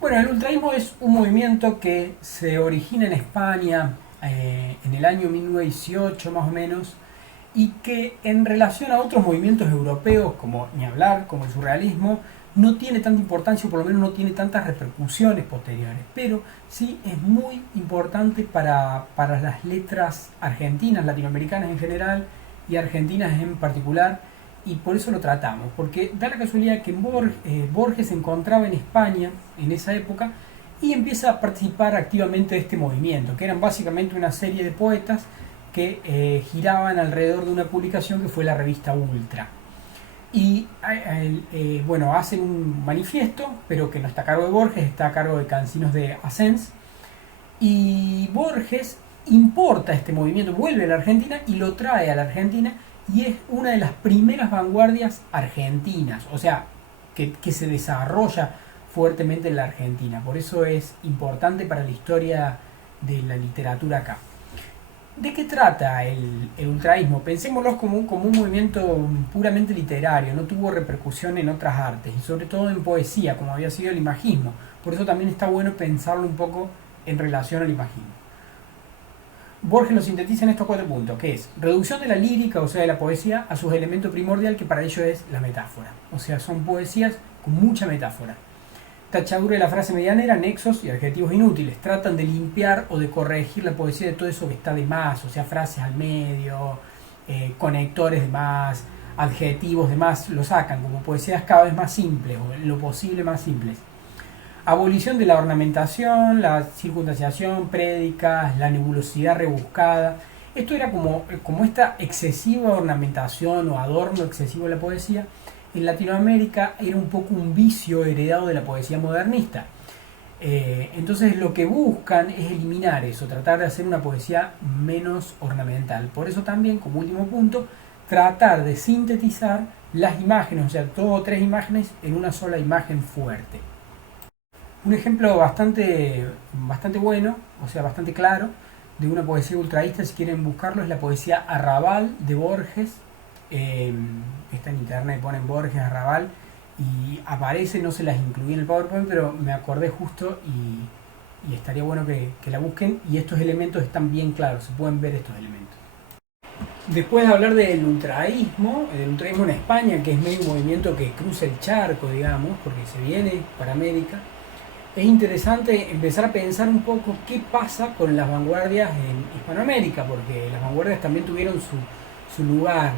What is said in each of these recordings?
Bueno, el ultraísmo es un movimiento que se origina en España en el año 1918 más o menos y que en relación a otros movimientos europeos, como ni hablar, como el surrealismo, no tiene tanta importancia o por lo menos no tiene tantas repercusiones posteriores, pero sí es muy importante para las letras argentinas, latinoamericanas en general y argentinas en particular, y por eso lo tratamos, porque da la casualidad que Borges se encontraba en España en esa época y empieza a participar activamente de este movimiento, que eran básicamente una serie de poetas que giraban alrededor de una publicación que fue la revista Ultra. Y bueno, hacen un manifiesto, pero que no está a cargo de Borges, está a cargo de Cancinos de Asens. Y Borges importa este movimiento, vuelve a la Argentina y lo trae a la Argentina y es una de las primeras vanguardias argentinas, o sea, que se desarrolla fuertemente en la Argentina. Por eso es importante para la historia de la literatura acá. ¿De qué trata el ultraísmo? Pensémoslo como un movimiento puramente literario, no tuvo repercusión en otras artes y sobre todo en poesía, como había sido el imagismo. Por eso también está bueno pensarlo un poco en relación al imagismo. Borges lo sintetiza en estos 4 puntos, que es reducción de la lírica, o sea, de la poesía, a su elemento primordial, que para ello es la metáfora. O sea, son poesías con mucha metáfora. Tachadura de la frase medianera, nexos y adjetivos inútiles. Tratan de limpiar o de corregir la poesía de todo eso que está de más, o sea, frases al medio, conectores de más, adjetivos de más, lo sacan como poesías cada vez más simples, o lo posible más simples. Abolición de la ornamentación, la circunstanciación, prédicas, la nebulosidad rebuscada. Esto era como esta excesiva ornamentación o adorno excesivo de la poesía. En Latinoamérica era un poco un vicio heredado de la poesía modernista. Entonces lo que buscan es eliminar eso, tratar de hacer una poesía menos ornamental. Por eso también, como último punto, tratar de sintetizar las imágenes, o sea, 2 o 3 imágenes en una sola imagen fuerte. Un ejemplo bastante bueno, o sea, bastante claro, de una poesía ultraísta, si quieren buscarlo, es la poesía Arrabal de Borges. Eh, Está en internet, ponen Borges Arrabal y aparece, no se las incluí en el PowerPoint, pero me acordé justo y estaría bueno que la busquen. Y estos elementos están bien claros, se pueden ver estos elementos. Después de hablar del ultraísmo en España, que es medio un movimiento que cruza el charco, digamos, porque se viene para América, es interesante empezar a pensar un poco qué pasa con las vanguardias en Hispanoamérica, porque las vanguardias también tuvieron su lugar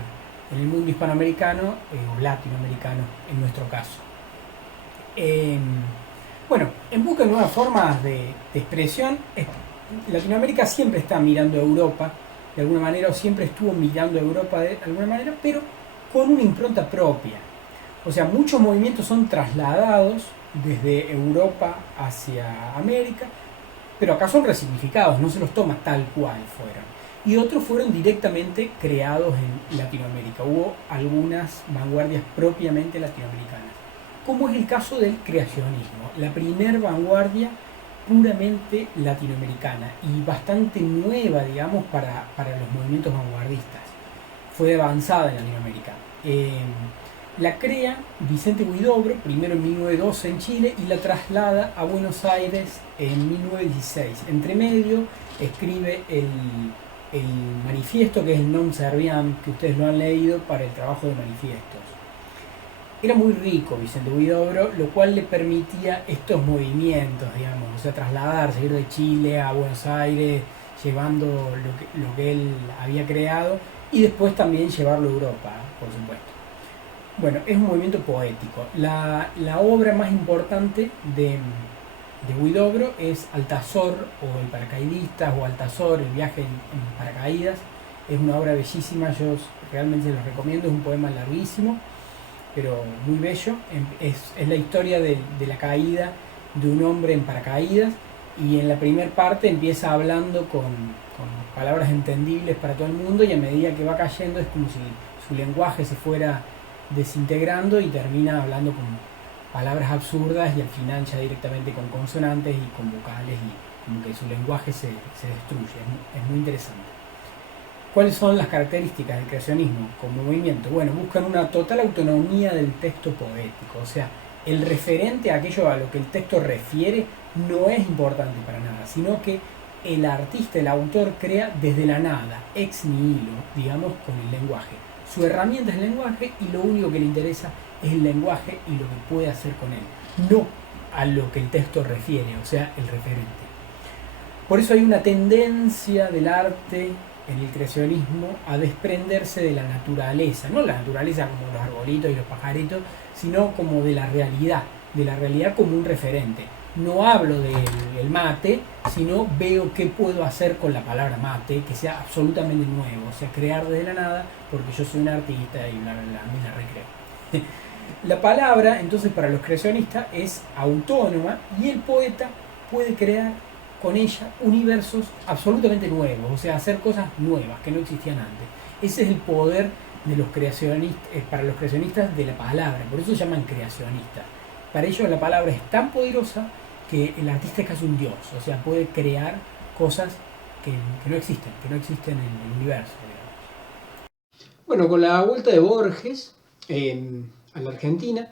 en el mundo hispanoamericano o latinoamericano en nuestro caso. Eh, bueno, en busca de nuevas formas de expresión, Latinoamérica siempre está mirando a Europa, de alguna manera, o siempre estuvo mirando a Europa de alguna manera, pero con una impronta propia. O sea, muchos movimientos son trasladados desde Europa hacia América, pero acá son resignificados, no se los toma tal cual fueron. Y otros fueron directamente creados en Latinoamérica. Hubo algunas vanguardias propiamente latinoamericanas, como es el caso del creacionismo, la primer vanguardia puramente latinoamericana y bastante nueva, digamos, para los movimientos vanguardistas. Fue avanzada en Latinoamérica. La crea Vicente Huidobro, primero en 1912 en Chile, y la traslada a Buenos Aires en 1916. Entre medio escribe el manifiesto, que es el Non Serviam, que ustedes lo han leído, para el trabajo de manifiestos. Era muy rico Vicente Huidobro, lo cual le permitía estos movimientos, digamos, o sea, trasladarse, ir de Chile a Buenos Aires, llevando lo que él había creado, y después también llevarlo a Europa, por supuesto. Bueno, es un movimiento poético. La obra más importante de Huidobro es Altazor o El paracaidista o Altazor, el viaje en paracaídas. Es una obra bellísima, yo realmente se los recomiendo, es un poema larguísimo, pero muy bello. Es la historia de la caída de un hombre en paracaídas y en la primera parte empieza hablando con palabras entendibles para todo el mundo y a medida que va cayendo es como si su lenguaje se fuera desintegrando y termina hablando con palabras absurdas y al final ya directamente con consonantes y con vocales y como que su lenguaje se destruye. Es muy interesante. ¿Cuáles son las características del creacionismo como movimiento? Bueno, buscan una total autonomía del texto poético, o sea, el referente, aquello a lo que el texto refiere, no es importante para nada, sino que el artista, el autor, crea desde la nada, ex nihilo, digamos, con el lenguaje. Su herramienta es el lenguaje y lo único que le interesa es el lenguaje y lo que puede hacer con él, no a lo que el texto refiere, o sea, el referente. Por eso hay una tendencia del arte en el creacionismo a desprenderse de la naturaleza, no la naturaleza como los arbolitos y los pajaritos, sino como de la realidad como un referente. No hablo del mate, sino veo qué puedo hacer con la palabra mate, que sea absolutamente nuevo, o sea, crear de la nada, porque yo soy un artista y bla, bla, bla, me la recreo. La palabra, entonces, para los creacionistas es autónoma y el poeta puede crear con ella universos absolutamente nuevos, o sea, hacer cosas nuevas que no existían antes. Ese es el poder de los creacionistas, para los creacionistas de la palabra, por eso se llaman creacionistas. Para ellos la palabra es tan poderosa que el artista es casi un dios, o sea, puede crear cosas que no existen en el universo, digamos. Bueno, con la vuelta de Borges a la Argentina,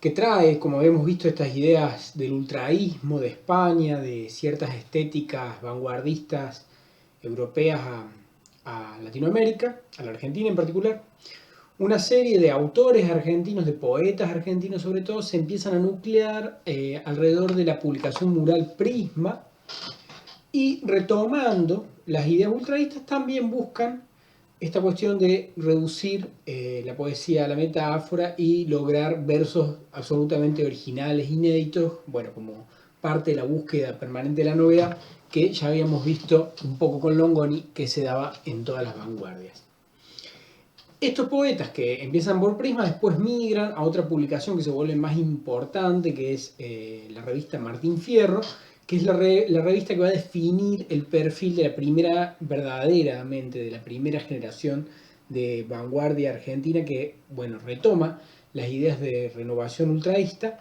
que trae, como hemos visto, estas ideas del ultraísmo de España, de ciertas estéticas vanguardistas europeas a Latinoamérica, a la Argentina en particular, una serie de autores argentinos, de poetas argentinos sobre todo, se empiezan a nuclear alrededor de la publicación mural Prisma, y retomando las ideas ultraístas también buscan esta cuestión de reducir la poesía a la metáfora y lograr versos absolutamente originales, inéditos, bueno, como parte de la búsqueda permanente de la novedad que ya habíamos visto un poco con Longoni, que se daba en todas las vanguardias. Estos poetas que empiezan por Prisma después migran a otra publicación que se vuelve más importante, que es la revista Martín Fierro, que es la revista que va a definir el perfil de la primera, verdaderamente, de la primera generación de vanguardia argentina que, bueno, retoma las ideas de renovación ultraísta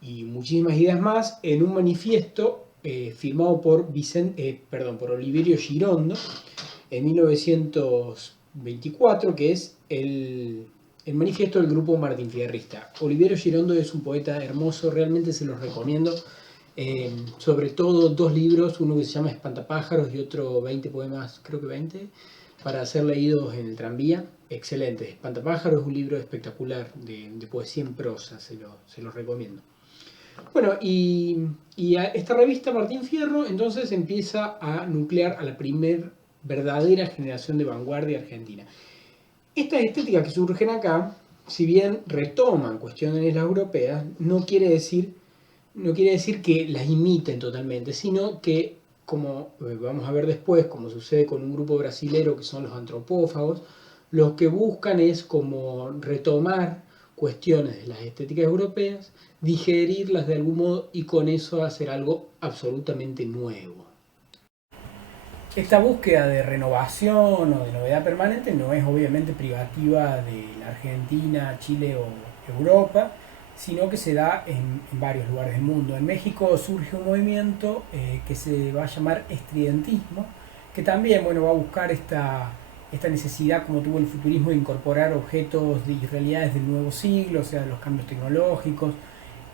y muchísimas ideas más en un manifiesto firmado por Oliverio Girondo en 1924, que es el manifiesto del grupo Martín Fierrista. Oliverio Girondo es un poeta hermoso, realmente se los recomiendo. Sobre todo dos libros, uno que se llama Espantapájaros y otro 20 poemas, creo que 20, para ser leídos en el tranvía. Excelente. Espantapájaros es un libro espectacular de poesía en prosa, se los recomiendo. Bueno, y a esta revista Martín Fierro entonces empieza a nuclear a la primer verdadera generación de vanguardia argentina. Estas estéticas que surgen acá, si bien retoman cuestiones europeas, no quiere decir que las imiten totalmente, sino que, como vamos a ver después, como sucede con un grupo brasilero que son los antropófagos, lo que buscan es como retomar cuestiones de las estéticas europeas, digerirlas de algún modo y con eso hacer algo absolutamente nuevo. Esta búsqueda de renovación o de novedad permanente no es obviamente privativa de la Argentina, Chile o Europa, sino que se da en varios lugares del mundo. En México surge un movimiento que se va a llamar estridentismo, que también, bueno, va a buscar esta necesidad, como tuvo el futurismo, de incorporar objetos y realidades del nuevo siglo, o sea, los cambios tecnológicos,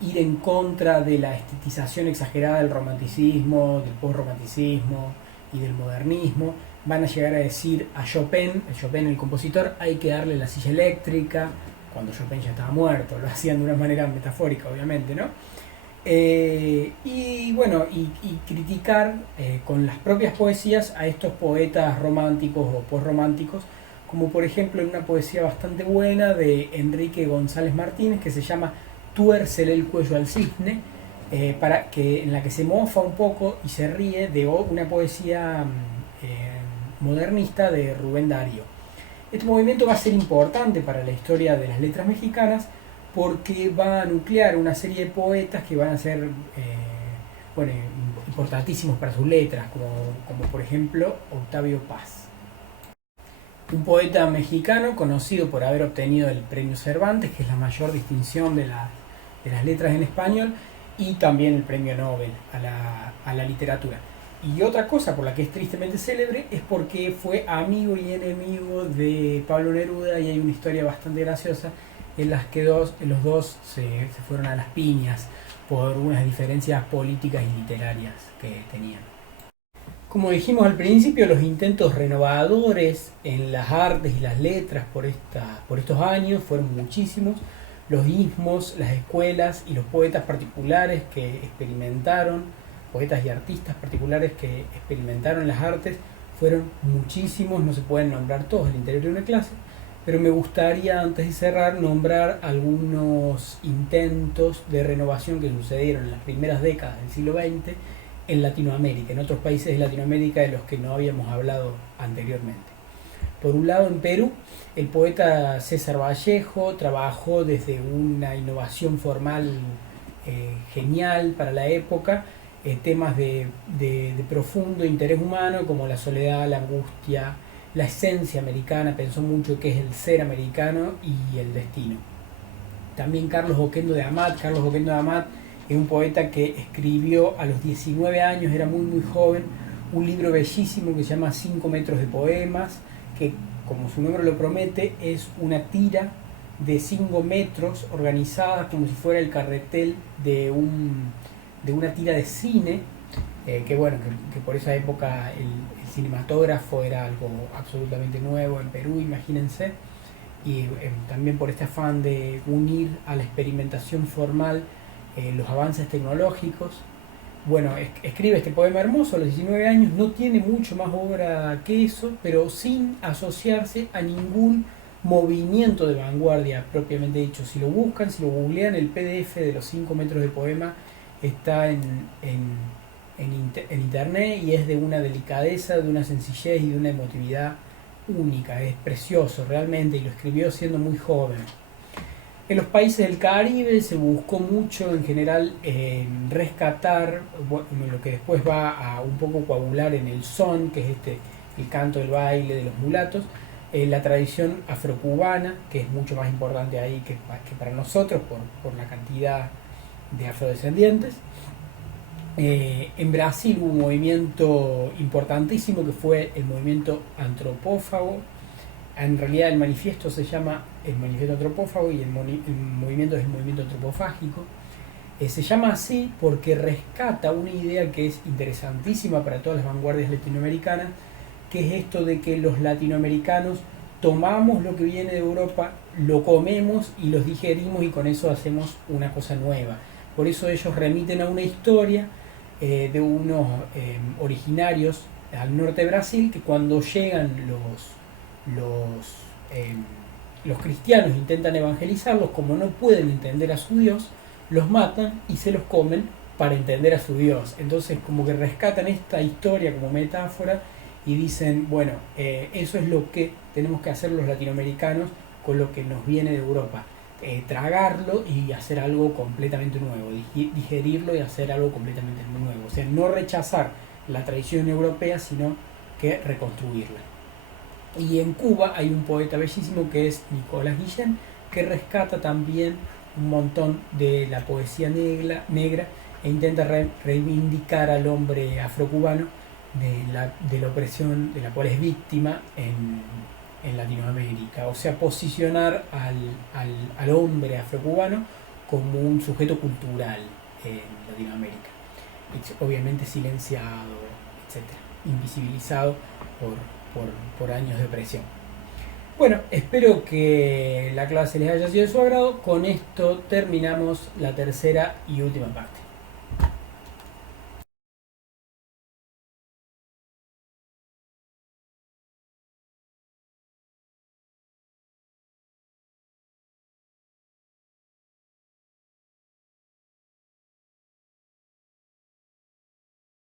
ir en contra de la estetización exagerada del romanticismo, del postromanticismo y del modernismo. Van a llegar a decir a Chopin, el compositor, hay que darle la silla eléctrica, cuando Chopin ya estaba muerto, lo hacían de una manera metafórica, obviamente, ¿no? Y bueno, y criticar con las propias poesías a estos poetas románticos o posrománticos, como por ejemplo en una poesía bastante buena de Enrique González Martínez, que se llama Tuércele el cuello al cisne, en la que se mofa un poco y se ríe de una poesía modernista de Rubén Darío. Este movimiento va a ser importante para la historia de las letras mexicanas porque va a nuclear una serie de poetas que van a ser importantísimos para sus letras, como por ejemplo Octavio Paz. Un poeta mexicano conocido por haber obtenido el Premio Cervantes, que es la mayor distinción de las letras en español, y también el Premio Nobel a la literatura. Y otra cosa por la que es tristemente célebre es porque fue amigo y enemigo de Pablo Neruda, y hay una historia bastante graciosa en las que los dos se fueron a las piñas por unas diferencias políticas y literarias que tenían. Como dijimos al principio, los intentos renovadores en las artes y las letras por estos años fueron muchísimos. Los ismos, las escuelas y los poetas particulares que experimentaron, poetas y artistas particulares que experimentaron las artes, fueron muchísimos, no se pueden nombrar todos al interior de una clase, pero me gustaría, antes de cerrar, nombrar algunos intentos de renovación que sucedieron en las primeras décadas del siglo XX en Latinoamérica, en otros países de Latinoamérica de los que no habíamos hablado anteriormente. Por un lado, en Perú, el poeta César Vallejo trabajó desde una innovación formal genial para la época, temas de profundo interés humano como la soledad, la angustia, la esencia americana, pensó mucho que es el ser americano y el destino. También Carlos Oquendo de Amat es un poeta que escribió a los 19 años, era muy joven, un libro bellísimo que se llama 5 metros de poemas, que como su nombre lo promete es una tira de 5 metros organizada como si fuera el carretel de una tira de cine, que bueno, que por esa época el cinematógrafo era algo absolutamente nuevo en Perú, imagínense, y también por este afán de unir a la experimentación formal los avances tecnológicos. Bueno, escribe este poema hermoso a los 19 años, no tiene mucho más obra que eso, pero sin asociarse a ningún movimiento de vanguardia propiamente dicho. Si lo buscan, si lo googlean, el PDF de los 5 metros de poema está en internet y es de una delicadeza, de una sencillez y de una emotividad única, es precioso realmente, y lo escribió siendo muy joven. En los países del Caribe se buscó mucho en general rescatar lo que después va a un poco coagular en el son, que es el canto, el baile de los mulatos, la tradición afrocubana, que es mucho más importante ahí que para nosotros por la cantidad de afrodescendientes. En Brasil hubo un movimiento importantísimo que fue el movimiento antropófago. En realidad el manifiesto se llama el manifiesto antropófago y el movimiento es el movimiento antropofágico. Se llama así porque rescata una idea que es interesantísima para todas las vanguardias latinoamericanas, que es esto de que los latinoamericanos tomamos lo que viene de Europa, lo comemos y los digerimos y con eso hacemos una cosa nueva. Por eso ellos remiten a una historia de unos originarios al norte de Brasil, que cuando llegan los cristianos intentan evangelizarlos, como no pueden entender a su Dios, los matan y se los comen para entender a su Dios. Entonces como que rescatan esta historia como metáfora y dicen, bueno, eso es lo que tenemos que hacer los latinoamericanos con lo que nos viene de Europa. Tragarlo y hacer algo completamente nuevo, digerirlo y hacer algo completamente nuevo. O sea, no rechazar la tradición europea, sino que reconstruirla. Y en Cuba hay un poeta bellísimo que es Nicolás Guillén, que rescata también un montón de la poesía negra e intenta reivindicar al hombre afrocubano de la opresión de la cual es víctima en Latinoamérica. O sea, posicionar al hombre afrocubano como un sujeto cultural en Latinoamérica. Obviamente silenciado, etcétera, invisibilizado por años de opresión. Bueno, espero que la clase les haya sido de su agrado. Con esto terminamos la tercera y última parte.